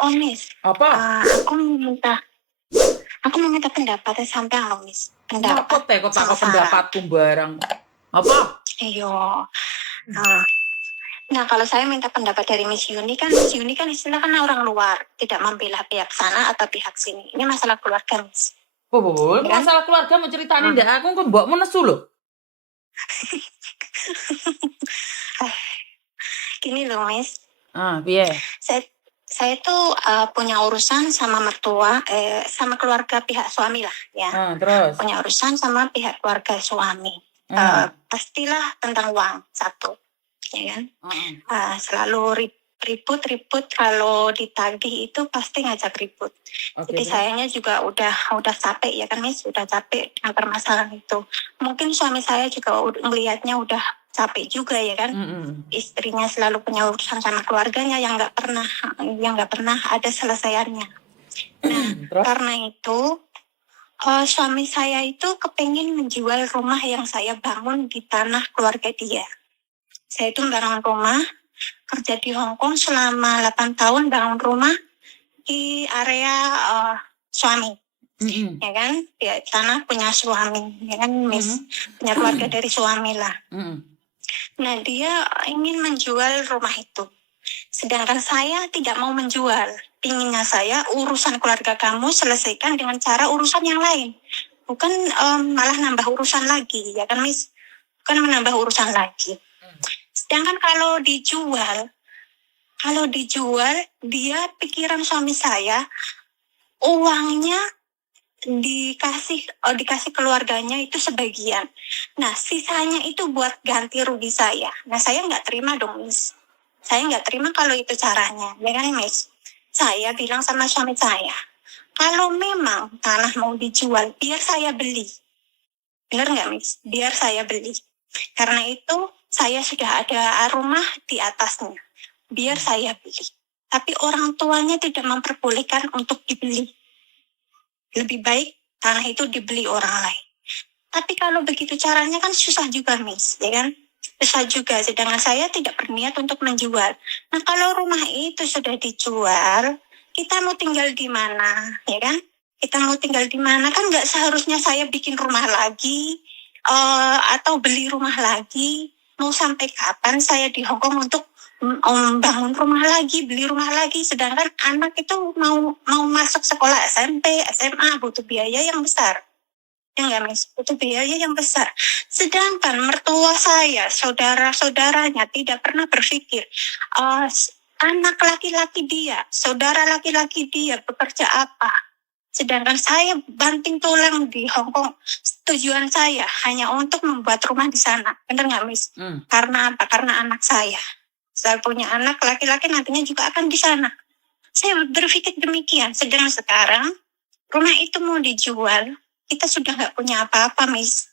Oh, Miss, Apa? aku minta pendapatnya sampean loh, Miss. Ngapa Pendapat teh kok sama takut saran. pendapatku barang? Apa? Iyo. Nah, nah, kalau saya minta pendapat dari Miss Yuni kan istilah kan orang luar, tidak membela pihak sana atau pihak sini. Ini masalah keluarga, Miss. Oh, Ya kan? masalah keluarga mau ceritain Hmm. ndak aku kok mbokmu nesu lho. Gini loh, Miss. Piye? Saya saya tuh punya urusan sama mertua, sama keluarga pihak suami lah, ya. Terus. Punya urusan sama pihak keluarga suami. Pastilah tentang uang satu, ya kan? Selalu ribut kalau ditagih itu pasti ngajak ribut. Jadi sayanya juga udah capek ya kan, Miss, udah capek dengan permasalahan itu. Mungkin suami saya juga melihatnya udah capek juga ya kan. Istrinya selalu punya urusan sama keluarganya yang nggak pernah ada selesaiannya. Nah, karena itu suami saya itu kepingin menjual rumah yang saya bangun di tanah keluarga dia. Saya itu bangun rumah, kerja di Hong Kong selama 8 tahun, bangun rumah di area suami. Ya kan, ya tanah punya suami, ya kan, Miss, punya keluarga dari suami lah. Nah, dia ingin menjual rumah itu. Sedangkan saya tidak mau menjual. Inginnya saya urusan keluarga kamu selesaikan dengan cara urusan yang lain. Bukan malah nambah urusan lagi, ya kan, Miss? Bukan menambah urusan lagi. Sedangkan kalau dijual, dia pikiran suami saya, uangnya dikasih keluarganya itu sebagian. Nah, sisanya itu buat ganti rugi saya. Nah, saya nggak terima dong, Miss. Saya nggak terima kalau itu caranya, ya kan, Miss? Saya bilang sama suami saya, kalau memang tanah mau dijual, biar saya beli. Benar nggak, Miss? Biar saya beli. Karena itu, saya sudah ada rumah di atasnya. Biar saya beli. Tapi orang tuanya tidak memperbolehkan untuk dibeli. Lebih baik tanah itu dibeli orang lain. Tapi kalau begitu caranya kan susah juga, Miss, ya kan? Susah juga, sedangkan saya tidak berniat untuk menjual. Nah, kalau rumah itu sudah dijual, kita mau tinggal di mana, ya kan? Kita mau tinggal di mana, kan nggak seharusnya saya bikin rumah lagi, atau beli rumah lagi. Mau sampai kapan saya di Hong Kong untuk bangun rumah lagi, beli rumah lagi, sedangkan anak itu mau masuk sekolah SMP, SMA, butuh biaya yang besar. Ya nggak, Miss? Butuh biaya yang besar. Sedangkan mertua saya, saudara-saudaranya tidak pernah berpikir, anak laki-laki dia, saudara laki-laki dia bekerja apa. Sedangkan saya banting tulang di Hong Kong. Tujuan saya hanya untuk membuat rumah di sana. Benar nggak, Miss? Karena apa? Karena anak saya. Saya punya anak laki-laki nantinya juga akan di sana. Saya berpikir demikian. Sedang sekarang rumah itu mau dijual, kita sudah nggak punya apa-apa, Miss.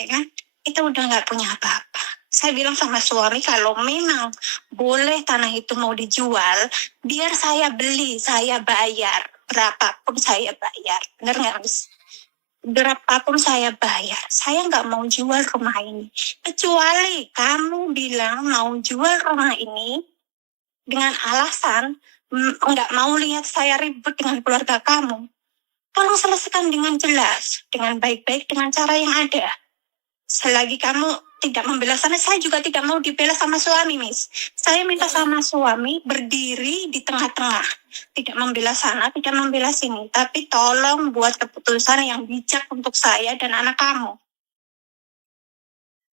Ya kan? Kita udah nggak punya apa-apa. Saya bilang sama suami, kalau memang boleh tanah itu mau dijual, biar saya beli, saya bayar. Berapapun saya bayar. Benar nggak, Miss? Berapapun saya bayar. Saya nggak mau jual rumah ini. Kecuali kamu bilang mau jual rumah ini dengan alasan nggak mau lihat saya ribut dengan keluarga kamu. Tolong selesaikan dengan jelas, dengan baik-baik, dengan cara yang ada. Selagi kamu tidak membela sana, saya juga tidak mau dibela sama suami, Miss. Saya minta sama suami berdiri di tengah-tengah. Tidak membela sana, tidak membela sini. Tapi tolong buat keputusan yang bijak untuk saya dan anak kamu.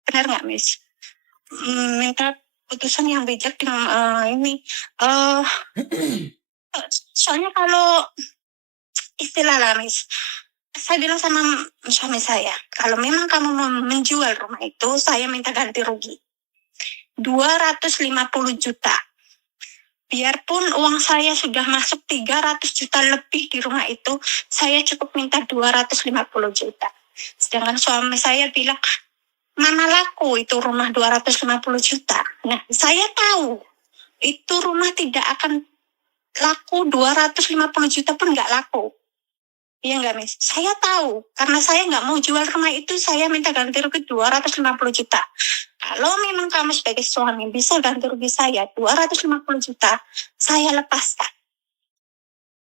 Benar nggak, Miss? Minta keputusan yang bijak dengan ini. Soalnya kalau istilah lah, Miss, saya bilang sama suami saya, kalau memang kamu mau menjual rumah itu, saya minta ganti rugi 250 juta. Biarpun uang saya sudah masuk 300 juta lebih di rumah itu, saya cukup minta 250 juta. Sedangkan suami saya bilang, mana laku itu rumah 250 juta. Nah, saya tahu itu rumah tidak akan laku, 250 juta pun nggak laku. Iya nggak, Miss? Saya tahu, karena saya nggak mau jual rumah itu, saya minta ganti rugi 250 juta. Kalau memang kamu sebagai suami bisa ganti rugi saya 250 juta, saya lepaskan.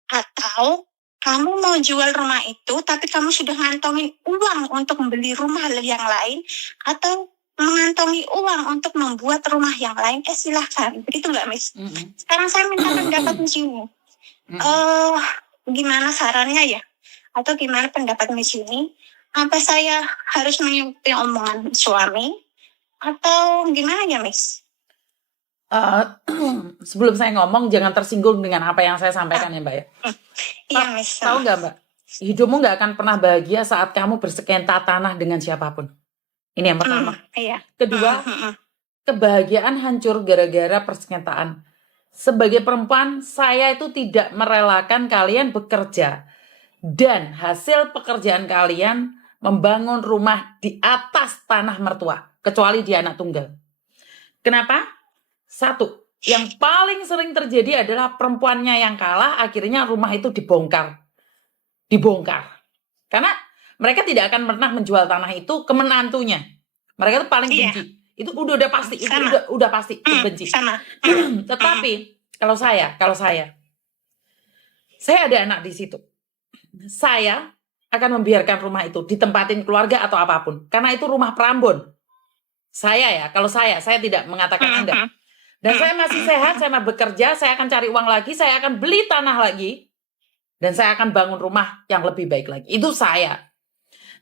Atau kamu mau jual rumah itu, tapi kamu sudah ngantongin uang untuk membeli rumah yang lain, atau mengantongi uang untuk membuat rumah yang lain, silahkan. Begitu nggak, Miss? Mm-mm. Sekarang saya minta pendapat Miss Yuni. Mm-mm. Gimana sarannya ya? Atau gimana pendapat Miss Yuni? Apa saya harus mengikuti omongan suami? Atau gimana ya, Miss? Eh, sebelum saya ngomong, jangan tersinggung dengan apa yang saya sampaikan ya Mbak ya. Iya, Miss. Tahu nggak Mbak? Hidupmu nggak akan pernah bahagia saat kamu bersekenta tanah dengan siapapun. Ini yang pertama. Iya. Kedua, kebahagiaan hancur gara-gara persengketaan. Sebagai perempuan, saya itu tidak merelakan kalian bekerja. Dan hasil pekerjaan kalian membangun rumah di atas tanah mertua. Kecuali dia anak tunggal. Kenapa? Satu, yang paling sering terjadi adalah perempuannya yang kalah, akhirnya rumah itu dibongkar. Karena mereka tidak akan pernah menjual tanah itu ke menantunya. Mereka itu paling benci. Itu udah pasti, itu udah pasti benci. Tetapi kalau saya ada anak di situ. Saya akan membiarkan rumah itu ditempatin keluarga atau apapun, karena itu rumah Prambon. Kalau saya tidak mengatakan Anda. Dan saya masih sehat, saya mau bekerja, saya akan cari uang lagi, saya akan beli tanah lagi, dan saya akan bangun rumah yang lebih baik lagi. Itu saya.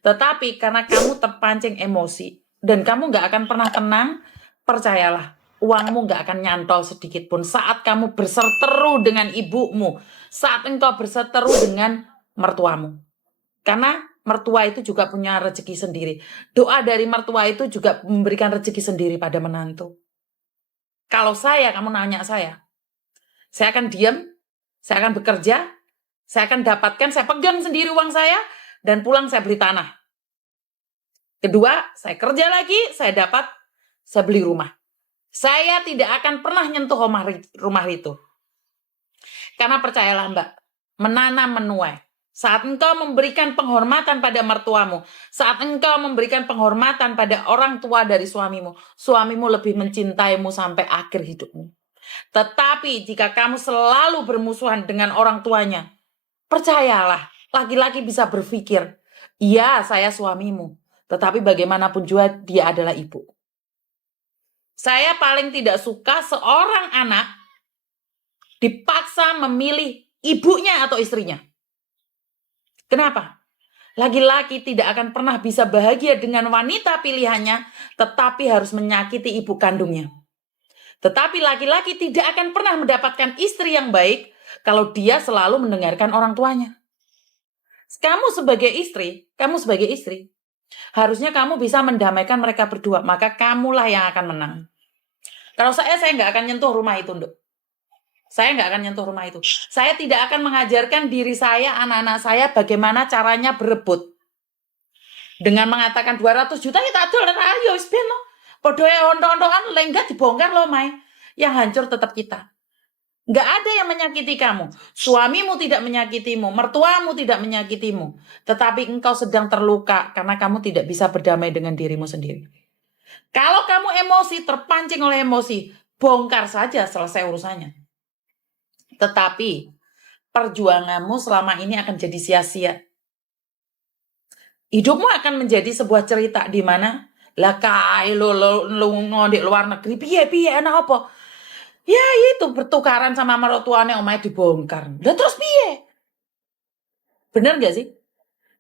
Tetapi karena kamu terpancing emosi, dan kamu gak akan pernah tenang, percayalah, uangmu gak akan nyantol sedikit pun. Saat kamu berseteru dengan ibumu, saat engkau berseteru dengan mertuamu. Karena mertua itu juga punya rezeki sendiri. Doa dari mertua itu juga memberikan rezeki sendiri pada menantu. Kalau kamu nanya saya akan diam, saya akan bekerja, saya akan dapatkan, saya pegang sendiri uang saya, dan pulang saya beli tanah. Kedua, saya kerja lagi, saya beli rumah. Saya tidak akan pernah nyentuh rumah itu. Karena percayalah Mbak, menanam menuai. Saat engkau memberikan penghormatan pada mertuamu, saat engkau memberikan penghormatan pada orang tua dari suamimu lebih mencintaimu sampai akhir hidupmu. Tetapi jika kamu selalu bermusuhan dengan orang tuanya, percayalah, laki-laki bisa berpikir, iya saya suamimu, tetapi bagaimanapun juga dia adalah ibu. Saya paling tidak suka seorang anak dipaksa memilih ibunya atau istrinya. Kenapa? Laki-laki tidak akan pernah bisa bahagia dengan wanita pilihannya, tetapi harus menyakiti ibu kandungnya. Tetapi laki-laki tidak akan pernah mendapatkan istri yang baik kalau dia selalu mendengarkan orang tuanya. Kamu sebagai istri, harusnya kamu bisa mendamaikan mereka berdua, maka kamulah yang akan menang. Kalau saya nggak akan nyentuh rumah itu, Nduk. Saya nggak akan nyentuh rumah itu. Saya tidak akan mengajarkan diri saya, anak-anak saya bagaimana caranya berebut. Dengan mengatakan 200 juta kita adol, ayo wis ben lo. Podoe ontok-ontokan lenggat dibongkar lo, Mai. Yang hancur tetap kita. Nggak ada yang menyakiti kamu. Suamimu tidak menyakitimu, mertuamu tidak menyakitimu. Tetapi engkau sedang terluka karena kamu tidak bisa berdamai dengan dirimu sendiri. Kalau kamu emosi, terpancing oleh emosi, bongkar saja, selesai urusannya. Tetapi perjuanganmu selama ini akan jadi sia-sia. Hidupmu akan menjadi sebuah cerita di mana lah kai lo ngondek luar negeri piye enak apa? Ya itu bertukaran sama mertuane omahe dibongkar. Lah terus piye? Bener gak sih?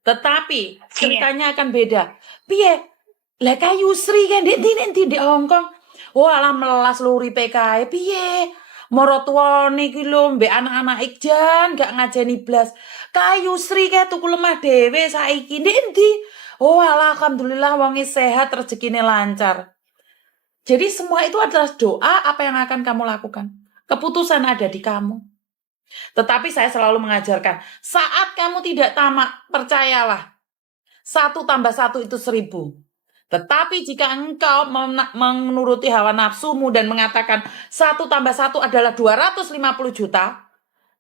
Tetapi ceritanya akan beda. Piye? Lah kayu Yusri kan di Hongkong. Walah melas luri PKI piye? Maratuane iki lho mbek anak-anak Ikjan gak ngajeni blas. Kayu Yusri kae tuku lemah dhewe saiki ndi? Oh alah alhamdulillah wonge sehat, rezekine lancar. Jadi semua itu adalah doa apa yang akan kamu lakukan. Keputusan ada di kamu. Tetapi saya selalu mengajarkan, saat kamu tidak tamak, percayalah. 1 tambah 1 itu 1000. Tetapi jika engkau menuruti hawa nafsumu dan mengatakan 1 tambah 1 adalah 250 juta,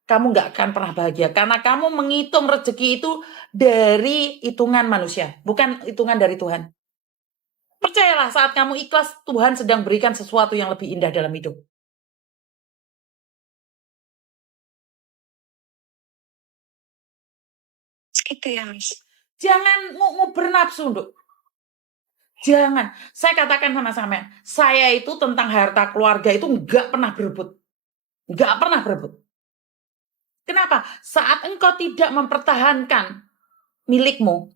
kamu gak akan pernah bahagia. Karena kamu menghitung rezeki itu dari hitungan manusia, bukan hitungan dari Tuhan. Percayalah, saat kamu ikhlas, Tuhan sedang berikan sesuatu yang lebih indah dalam hidup. Gitu ya, Miss. Jangan nguber nafsu, Nduk. Jangan. Saya katakan sama sampean, saya itu tentang harta keluarga itu nggak pernah berebut. Nggak pernah berebut. Kenapa? Saat engkau tidak mempertahankan milikmu,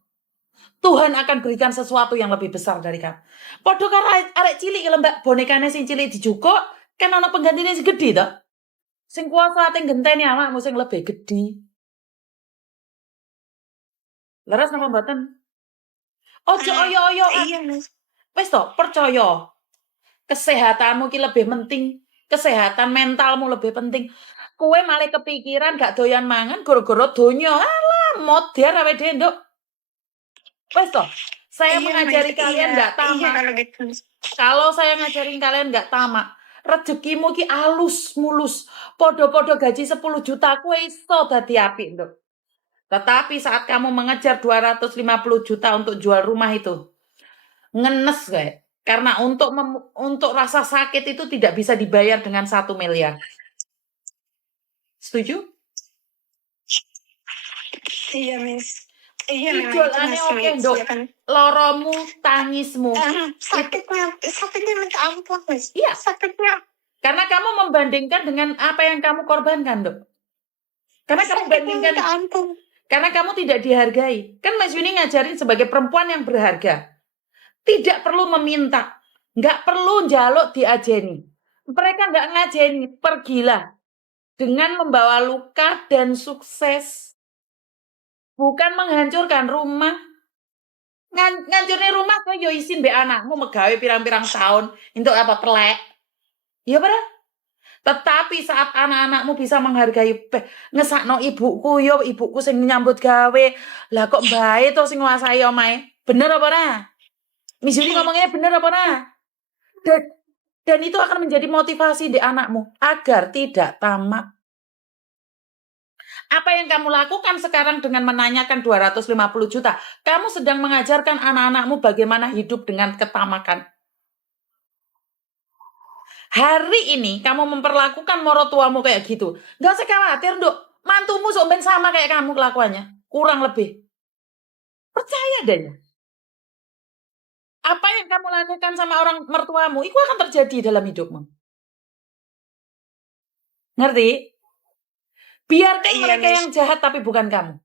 Tuhan akan berikan sesuatu yang lebih besar dari kamu. Podo karo arek cilik kalau Mbak bonekane sing cilik dijukuk, kan ana penggantine sing gede to. Sing kuasa ate ngenteni awakmu sing lebih gede. Leres napa mboten? Ojo oyo-oyoan. Iya, Miss. Wis to, percaya. Kesehatanmu ki lebih penting, kesehatan mentalmu lebih penting. Kowe malah kepikiran gak doyan mangan gara-gara donya. Alah, modern awake dhewe, Nduk. Wes toh, saya Iya, mengajari Miss. kalian Iya, nggak iya tamak. kalau gitu, Miss. Kalau saya ngajarin kalian nggak tamak, rezekimu ki alus mulus. Podo-podo gaji 10 juta kue iso dadi apik, Nduk. Tetapi saat kamu mengejar 250 juta untuk jual rumah itu, ngenes kayak. Karena untuk rasa sakit itu tidak bisa dibayar dengan 1 miliar. Setuju? Iya, Miss. Iya, memang itu Ijolane Mas, oke, Miss. Nduk. Ya kan? Loromu, tangismu. Sakitnya minta ampun, Miss. Iya. Sakitnya. Karena kamu membandingkan dengan apa yang kamu korbankan, Dok. Karena kamu bandingkan, minta ampun. karena kamu tidak dihargai. Kan Mas Winnie ngajarin sebagai perempuan yang berharga. Tidak perlu meminta. Nggak perlu njaluk diajeni. Mereka nggak ngajeni. Pergilah. Dengan membawa luka dan sukses. Bukan menghancurkan rumah. Ngancurnya rumah kok yo isin be anakmu megawe pirang-pirang tahun. Untuk apa telek. Ya bener. Tetapi saat anak-anakmu bisa menghargai ngesakno ibuku yo ibuku sing nyambut gawe. Lah kok bae to sing nguasai omahe. Bener apa ora? Miss Yuli ngomongnya bener apa ora? Dan itu akan menjadi motivasi di anakmu agar tidak tamak. Apa yang kamu lakukan sekarang dengan menanyakan 250 juta? Kamu sedang mengajarkan anak-anakmu bagaimana hidup dengan ketamakan. Hari ini kamu memperlakukan morotuamu kayak gitu. Gak usah khawatir, Dok. Mantumu seumben sama kayak kamu kelakuannya. Kurang lebih. Percaya deh. Apa yang kamu lakukan sama orang mertuamu, itu akan terjadi dalam hidupmu. Ngerti? Biarkan mereka yang jahat tapi bukan kamu.